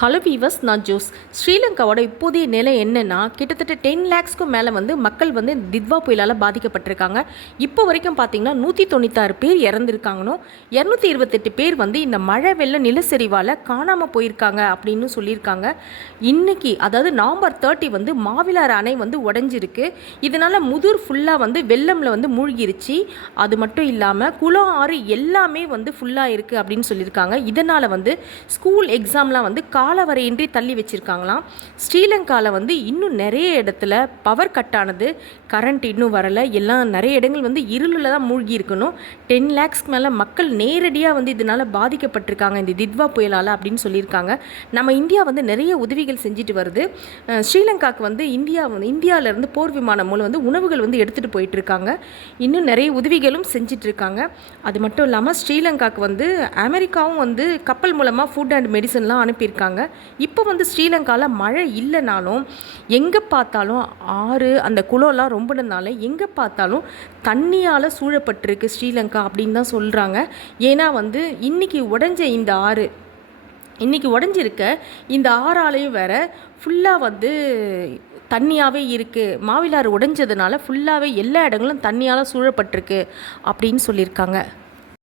Hello viewers, நான் Jose. ஸ்ரீலங்காவோட இப்போதைய நிலை என்னென்னா, கிட்டத்தட்ட 10 lakhsக்கும் மேலே மக்கள் தித்வா புயலால் பாதிக்கப்பட்டிருக்காங்க. இப்போ வரைக்கும் பார்த்தீங்கன்னா 196 பேர் இறந்துருக்காங்கன்னு, 228 பேர் இந்த மழை வெள்ள நிலச்சரிவால் காணாமல் போயிருக்காங்க அப்படின்னு சொல்லியிருக்காங்க. இன்றைக்கி அதாவது நவம்பர் 30 மாவிலாறு அணை உடஞ்சிருக்கு. இதனால் முதுர் ஃபுல்லாக வெள்ளமில் மூழ்கிருச்சு. அது மட்டும் இல்லாமல் குளம் ஆறு எல்லாமே ஃபுல்லாக இருக்குது அப்படின்னு சொல்லியிருக்காங்க. இதனால் ஸ்கூல் எக்ஸாம்லாம் காலவரையின்றி தள்ளி வச்சுருக்காங்களாம். ஸ்ரீலங்காவில் இன்னும் நிறைய இடத்துல பவர் கட் ஆனது, கரண்ட் இன்னும் வரலை. எல்லாம் நிறைய இடங்கள் இருளில் தான் மூழ்கி இருக்கணும். 10 lakhsக்கு மேலே மக்கள் நேரடியாக இதனால் பாதிக்கப்பட்டிருக்காங்க இந்த தித்வா புயலால் அப்படின்னு சொல்லியிருக்காங்க. நம்ம இந்தியா நிறைய உதவிகள் செஞ்சுட்டு வருது. ஸ்ரீலங்காவுக்கு இந்தியாவிலேருந்து போர் விமானம் மூலம் உணவுகள் எடுத்துகிட்டு போயிட்டுருக்காங்க. இன்னும் நிறைய உதவிகளும் செஞ்சிட்ருக்காங்க. அது மட்டும் இல்லாமல் ஸ்ரீலங்காவுக்கு அமெரிக்காவும் கப்பல் மூலமாக ஃபுட் அண்ட் மெடிசன்லாம் அனுப்பியிருக்காங்க. இப்போ ஸ்ரீலங்காவில் மழை இல்லைனாலும் எங்கே பார்த்தாலும் ஆறு அந்த குளம்லாம் ரொம்பினதுனால எங்கே பார்த்தாலும் தண்ணியால் சூழப்பட்டிருக்கு ஸ்ரீலங்கா அப்படின்னு தான் சொல்கிறாங்க. ஏன்னா இன்றைக்கி உடஞ்ச இந்த ஆறு, இன்றைக்கி உடஞ்சிருக்க இந்த ஆறாலையும் வேறு ஃபுல்லாக தண்ணியாகவே இருக்குது. மாவிலாறு உடைஞ்சதுனால ஃபுல்லாகவே எல்லா இடங்களும் தண்ணியால் சூழப்பட்டிருக்கு அப்படின்னு சொல்லியிருக்காங்க.